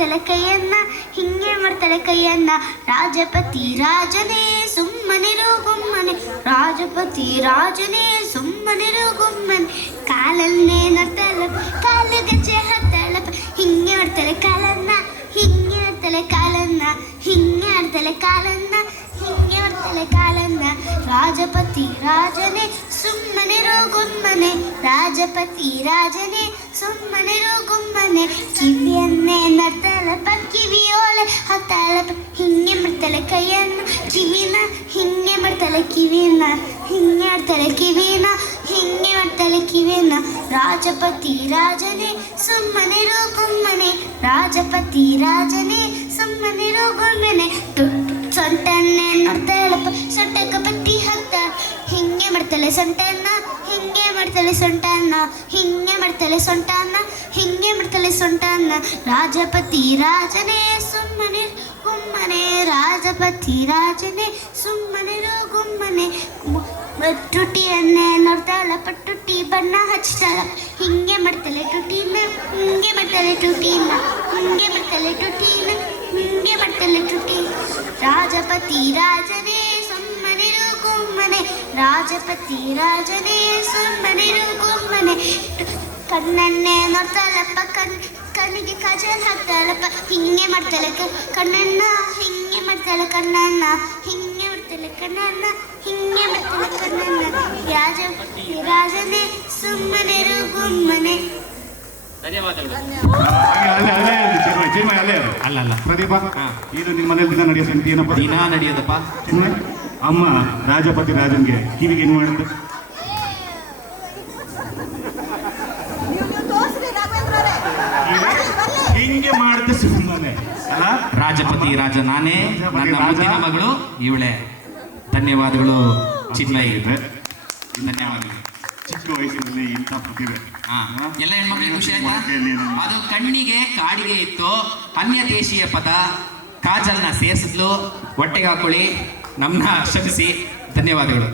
ಮಾಡ್ತಾಳೆ ಕೈಯನ್ನ, ಹಿಂಗೆ ಮಾಡ್ತಾಳೆ ಕೈಯನ್ನ. ರಾಜಪತಿ ರಾಜನೇ ಸುಮ್ಮನಿರು ಗುಮ್ಮನೆ, ರಾಜಪತಿ ರಾಜನೇ ಸುಮ್ಮನಿರು ಗುಮ್ಮನೆ. ಕಾಲನ್ನೇ ನಡ್ತಾಳಪ್ಪ, ಕಾಲು ಗಜ್ಜೆ ಹಾಕ್ತಾಳಪ್ಪ, ಹಿಂಗೆ ಮಾಡ್ತಾಳೆ ಕಾಲನ್ನ, ಹಿಂಗೆ ಮಾಡ್ತಾಳೆ ಕಾಲನ್ನ, ಹಿಂಗೆ ಮಾಡ್ತಾಳೆ ಕಾಲನ್ನ, ಹಿಂಗೆ ಮಾಡ್ತಾಳೆ ಕಾಲನ್ನ. ರಾಜಪತಿ ರಾಜನೇ ಸುಮ್ಮನಿರು ಗುಮ್ಮನೆ, ರಾಜಪತಿ ರಾಜನೇ ಸುಮ್ಮನಿರು ಗುಮ್ಮನೆ. ಕಿವಿಯನ್ನೇ ನಡ್ತಾಳಪ್ಪ, ಕಿವಿಯೋಳೆ ಹಾಕ್ತಾಳಪ್ಪ, ಹಿಂಗೆ ಮಾಡ್ತಾಳೆ ಕೈಯನ್ನ, ಕಿವಿನ ಹಿಂಗೆ ಮಾಡ್ತಾಳೆ ಕಿವಿನ, ಹಿಂಗೆ ಮಾಡ್ತಾಳೆ ಕಿವಿನ, ಹಿಂಗೆ ಮಾಡ್ತಾಳೆ ಕಿವಿನ. ರಾಜಪತಿ ರಾಜನೇ ಸುಮ್ಮನಿರು ಗುಮ್ಮನೆ, ರಾಜಪತಿ ರಾಜನೇ ಸುಮ್ಮನಿರು ಗುಮ್ಮನೆ. ಸೊಂಟನ್ನೇ ನೋಡ್ತಾಳಪ್ಪ, ಸೊಂಟಕ್ಕೆ ಪಟ್ಟಿ ಹಾಕ್ತಾಳ, ಹಿಂಗೆ ಮಾಡ್ತಾಳೆ ಸೊಂಟನ್ನ, ಹಿಂಗೆ ಮಾಡ್ತಾಳೆ ಸೊಂಟನ್ನ, ಹಿಂಗೆ ಮಾಡ್ತಾಳೆ ಸೊಂಟನ್ನ, ಹಿಂಗೆ ಮಾಡ್ತಾಳೆ ಸೊಂಟನ್ನ. ರಾಜಪತಿ ರಾಜನೇ ಸುಮ್ಮನಿರು ಗುಮ್ಮನೆ, ರಾಜಪತಿ ರಾಜನೇ ಸುಮ್ಮನಿರು ಗುಮ್ಮನೆ. ಟುಟಿಯನ್ನೇ ನೋಡ್ತಾಳಪ್ಪ, ಟುಟಿ ಬಣ್ಣ ಹಚ್ತಾಳ, ಹಿಂಗೆ ಮಾಡ್ತಾಳೆ ಟುಟಿನ, ಹಿಂಗೆ ಮಾಡ್ತಾಳೆ ಟುಟಿನ, ಹಿಂಗೆ ಮಾಡ್ತಾಳೆ ಟುಟಿನ, ಹಿಂಗೆ ಮಾಡ್ತಾಳೆ ಟುಟಿ. ರಾಜಪತಿ ರಾಜನೇ ಸುಮ್ಮನಿರು ಗುಮ್ಮನೆ, ರಾಜಪತಿ ರಾಜನೇ ಸುಮ್ಮನಿರು ಗುಮ್ಮನೆ. ಕಣ್ಣನ್ನೇ ನೋಡ್ತಾಳಪ್ಪ, ಕಣ್ಣಿಗೆ ಕಾಜಲ್ ಹಾಕ್ತಾಳಪ್ಪ, ಹಿಂಗೆ ಮಾಡ್ತಾಳೆ ಕಣ್ಣನ್ನ, ಹಿಂಗೆ ಮಾಡ್ತಾಳೆ ಕಣ್ಣನ್ನ, ಹಿಂಗೆ ಮಾಡ್ತಾಳೆ ಕಣ್ಣನ್ನ, ಹಿಂಗೆ ಮಾಡ್ತಾಳೆ ಕಣ್ಣನ್ನ. ರಾಜಪತಿ ರಾಜನೇ ಸುಮ್ಮನಿರು ಗುಮ್ಮನೆ. ಧನ್ಯವಾದಗಳು. ಅಲ್ಲ ಪ್ರದೀಪ, ಇದು ನಿಮ್ಮ ಮನೇಲಿ ದಿನ ನಡೆಯೋ ಸಂಗತಿ ಏನಪ್ಪ? ದಿನ ನಡೆಯೋದಪ್ಪ. ಅಮ್ಮ ರಾಜಪತಿ ರಾಜನ್ಗೆ ಕಿವಿಗೆ ಏನು ಮಾಡುತ್ತೆ? ಹಿಂಗೆ ಮಾಡುತ್ತೆ ಸುಮ್ಮನೆ ಅಲ್ಲ. ರಾಜಪತಿ ರಾಜ ನಾನೇ, ನನ್ನ ಮುದ್ದಿನ ಮಗಳು ಇವಳೆ. ಧನ್ಯವಾದಗಳು ಚಿನ್ಮಯಿ, ಧನ್ಯವಾದಗಳು. ಚಿಕ್ಕ ವಯಸ್ಸಿನಲ್ಲಿ ಇಂಥ ಪ್ರತಿಭೆ. ಎಲ್ಲ ಹೆಣ್ಮಕ್ಳಿಗೆ ಖುಷಿ ಆಯ್ತಾ? ಅದು ಕಣ್ಣಿಗೆ ಕಾಡಿಗೆ ಇತ್ತು, ಅನ್ಯ ದೇಶೀಯ ಪದ ಕಾಜಲ್ನ ಸೇರಿಸಿದ್ಲು. ಹೊಟ್ಟೆಗೆ ಹಾಕೊಳ್ಳಿ, ನಮ್ಮನ್ನ ಕ್ಷಮಿಸಿ. ಧನ್ಯವಾದಗಳು.